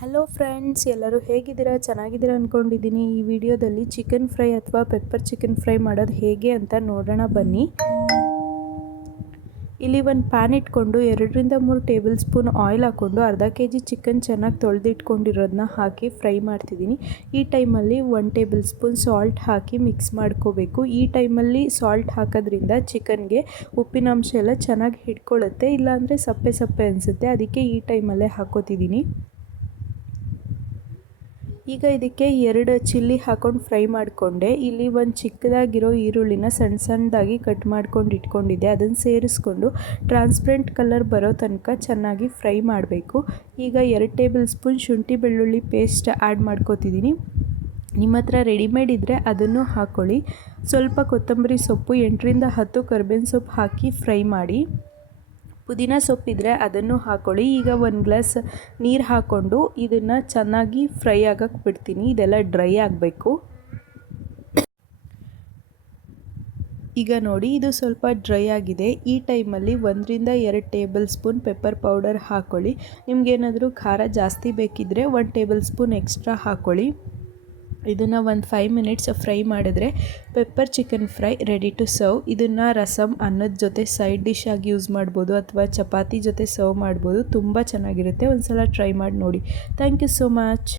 Hello friends, ಎಲ್ಲರೂ ಹೇಗಿದ್ದೀರಾ? ಚೆನ್ನಾಗಿದ್ದೀರಾ ಅಂದ್ಕೊಂಡಿದ್ದೀನಿ. ಈ ವಿಡಿಯೋದಲ್ಲಿ ಚಿಕನ್ ಫ್ರೈ ಅಥವಾ ಪೆಪ್ಪರ್ ಚಿಕನ್ ಫ್ರೈ ಮಾಡೋದು ಹೇಗೆ ಅಂತ ನೋಡೋಣ ಬನ್ನಿ. ಇಲ್ಲಿ ಒಂದು ಪ್ಯಾನ್ ಇಟ್ಕೊಂಡು 2-3 ಟೇಬಲ್ ಸ್ಪೂನ್ ಆಯಿಲ್ ಹಾಕ್ಕೊಂಡು ಅರ್ಧ kg ಚಿಕನ್ ಚೆನ್ನಾಗಿ ತೊಳೆದಿಟ್ಕೊಂಡಿರೋದನ್ನ ಹಾಕಿ ಫ್ರೈ ಮಾಡ್ತಿದ್ದೀನಿ. ಈ ಟೈಮಲ್ಲಿ 1 ಟೇಬಲ್ ಸ್ಪೂನ್ ಸಾಲ್ಟ್ ಹಾಕಿ ಮಿಕ್ಸ್ ಮಾಡ್ಕೋಬೇಕು. ಈ ಟೈಮಲ್ಲಿ ಸಾಲ್ಟ್ ಹಾಕೋದ್ರಿಂದ ಚಿಕನ್ಗೆ ಉಪ್ಪಿನಾಂಶ ಎಲ್ಲ ಚೆನ್ನಾಗಿ ಹಿಡ್ಕೊಳ್ಳುತ್ತೆ, ಇಲ್ಲಾಂದರೆ ಸಪ್ಪೆ ಸಪ್ಪೆ ಅನಿಸುತ್ತೆ. ಅದಕ್ಕೆ ಈ ಟೈಮಲ್ಲೇ ಹಾಕೋತಿದ್ದೀನಿ. ಈಗ ಇದಕ್ಕೆ 2 ಚಿಲ್ಲಿ ಹಾಕೊಂಡು ಫ್ರೈ ಮಾಡಿಕೊಂಡೆ. ಇಲ್ಲಿ ಒಂದು ಚಿಕ್ಕದಾಗಿರೋ ಈರುಳ್ಳಿನ ಸಣ್ಣ ಸಣ್ಣದಾಗಿ ಕಟ್ ಮಾಡ್ಕೊಂಡು ಇಟ್ಕೊಂಡಿದ್ದೆ. ಅದನ್ನು ಸೇರಿಸ್ಕೊಂಡು ಟ್ರಾನ್ಸ್ಪರೆಂಟ್ ಕಲರ್ ಬರೋ ತನಕ ಚೆನ್ನಾಗಿ ಫ್ರೈ ಮಾಡಬೇಕು. ಈಗ 2 ಟೇಬಲ್ ಸ್ಪೂನ್ ಶುಂಠಿ ಬೆಳ್ಳುಳ್ಳಿ ಪೇಸ್ಟ್ ಆ್ಯಡ್ ಮಾಡ್ಕೋತಿದ್ದೀನಿ. ನಿಮ್ಮ ಹತ್ರ ರೆಡಿಮೇಡ್ ಇದ್ದರೆ ಅದನ್ನು ಹಾಕ್ಕೊಳ್ಳಿ. ಸ್ವಲ್ಪ ಕೊತ್ತಂಬರಿ ಸೊಪ್ಪು, 8-10 ಕರಿಬೇವಿನ ಸೊಪ್ಪು ಹಾಕಿ ಫ್ರೈ ಮಾಡಿ. ಪುದೀನ ಸೊಪ್ಪಿದ್ರೆ ಅದನ್ನು ಹಾಕ್ಕೊಳ್ಳಿ. ಈಗ 1 ಗ್ಲಾಸ್ ನೀರು ಹಾಕ್ಕೊಂಡು ಇದನ್ನು ಚೆನ್ನಾಗಿ ಫ್ರೈ ಆಗಕ್ಕೆ ಬಿಡ್ತೀನಿ. ಇದೆಲ್ಲ ಡ್ರೈ ಆಗಬೇಕು. ಈಗ ನೋಡಿ, ಇದು ಸ್ವಲ್ಪ ಡ್ರೈ ಆಗಿದೆ. ಈ ಟೈಮಲ್ಲಿ 1-2 ಟೇಬಲ್ ಸ್ಪೂನ್ ಪೆಪ್ಪರ್ ಪೌಡರ್ ಹಾಕ್ಕೊಳ್ಳಿ. ನಿಮಗೇನಾದರೂ ಖಾರ ಜಾಸ್ತಿ ಬೇಕಿದ್ದರೆ 1 ಟೇಬಲ್ ಸ್ಪೂನ್ ಎಕ್ಸ್ಟ್ರಾ ಹಾಕ್ಕೊಳ್ಳಿ. ಇದನ್ನು ಒಂದು 5 ಮಿನಿಟ್ಸ್ ಫ್ರೈ ಮಾಡಿದ್ರೆ pepper chicken fry ready to serve. ಇದನ್ನು ರಸಮ್, ಅನ್ನದ ಜೊತೆ ಸೈಡ್ ಡಿಶ್ ಆಗಿ ಯೂಸ್ ಮಾಡ್ಬೋದು ಅಥವಾ ಚಪಾತಿ ಜೊತೆ ಸರ್ವ್ ಮಾಡ್ಬೋದು. ತುಂಬ ಚೆನ್ನಾಗಿರುತ್ತೆ. ಒಂದು ಸಲ ಟ್ರೈ ಮಾಡಿ ನೋಡಿ. Thank you so much.